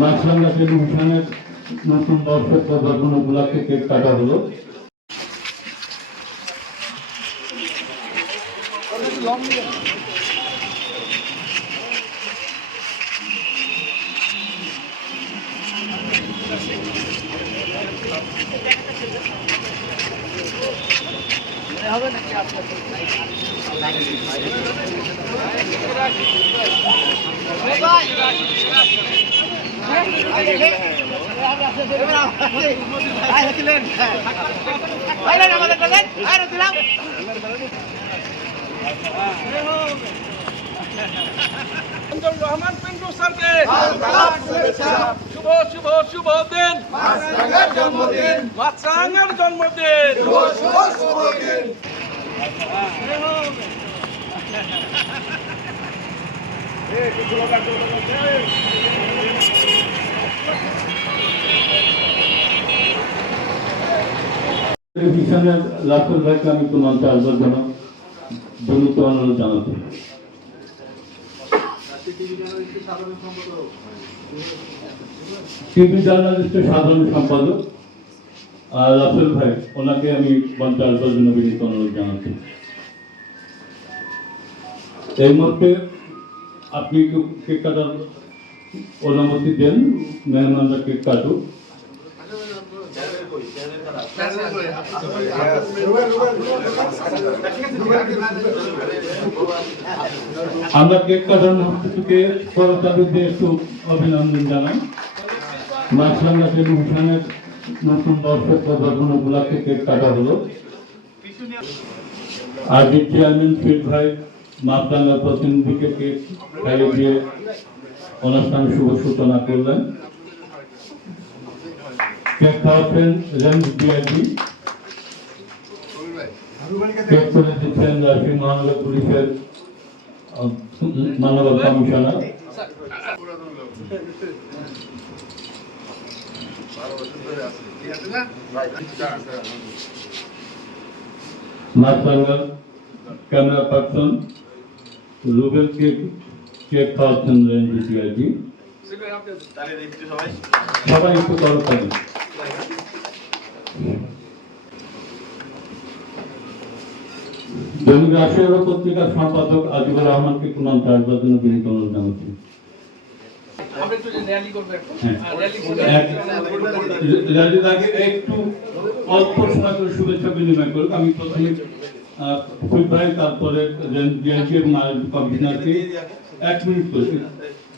মাছরাঙ্গা টেলিভিশনের নতুন বর্ষের পদার্পণ উপলক্ষে কেক কাটা হলো। হবে নাকি রহমান পিন্টু স্যারকে শুভ শুভ শুভ দিন মাছরাঙ্গার জন্মদিন টেলিভিশনের রাসেল ভাইকে আমি তো মঞ্চে আসবার জন্য বিনীত অনুরোধ জানাচ্ছি। টিভি জার্নালিস্টের সাধারণ সম্পাদক রাসেল ভাই, ওনাকে আমি মঞ্চে আসবার জন্য বিনীত অনুরোধ জানাচ্ছি। এই মুহূর্তে আপনি কেক কাটার অনুমতি দেন, মেহমানরা কেক কাটুক। আমরা কেক কাটার মুহূর্তটিকে করতালিতে একটু অভিনন্দন জানাই। মাছরাঙ্গা টেলিভিশনের নতুন বর্ষের পদার্পণ উপলক্ষে কেক কাটা হলো। আজকে চেয়ারম্যান ফিট ভাই মাছরাঙ্গার প্রতিনিধিকে কেক খাইয়ে দিয়ে অনুষ্ঠানের শুভ সূচনা করলেন। কেক খাওয়াচ্ছেন রেঞ্জ ডিআইজি, কেক করে দিচ্ছেন রাজশাহী মহানগর পুলিশের মানব কমিশনার। মাছরাঙ্গার ক্যামেরা পার্সন রুবেল কেক খাওয়াচ্ছেন রেঞ্জ ডিআইজি। সবাই একটু করতালি। দৈনিক রাশিয়ার পত্রিকার সম্পাদক আজিবুর রহমানকে কোরআন চার্জের জন্য বিনীত অনুরোধ জানাচ্ছি। একটু অল্প সময় করে শুভেচ্ছা বিনিময় করুক। আমি প্রথমে ফুল ভাই, তারপরে কমিশনারকে 1 মিনিট করে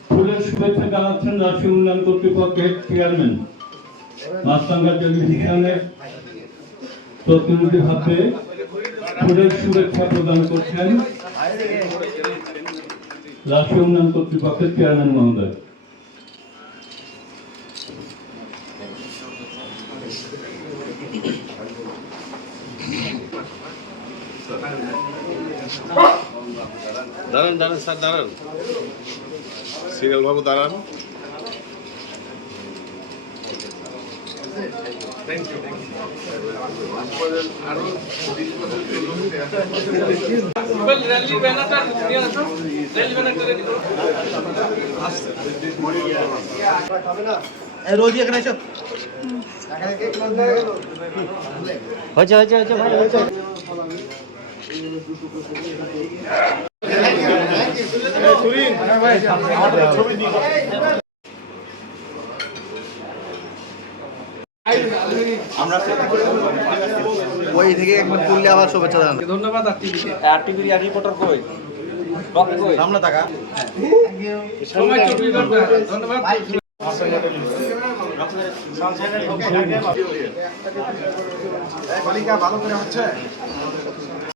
ফুলের শুভেচ্ছা জানাচ্ছেন রাজশাহী উন্নয়ন কর্তৃপক্ষের চেয়ারম্যান। মাছরাঙ্গা টেলিভিশনের প্রতিনিধি হাতে ফুলের শুভেচ্ছা প্রদান করছেন রাজশাহী উন্নয়ন কর্তৃপক্ষের চেয়ারম্যান মহোদয়। দাঁড়ান দাঁড়ান স্যার, দাঁড়ান, সিরিয়াল বাবু দাঁড়ান। রোজি এখানে এসো। হয়েছে হয়েছে হয়েছে ভাই, হয়েছে। ওই থেকে একবার তুললে আবার শুভেচ্ছা জানান। ধন্যবাদ। আর টিভি আর রিপোর্টার কই সামনে থাকা সময় চুক্তি দরকার। ধন্যবাদ। ভালো করে হচ্ছে।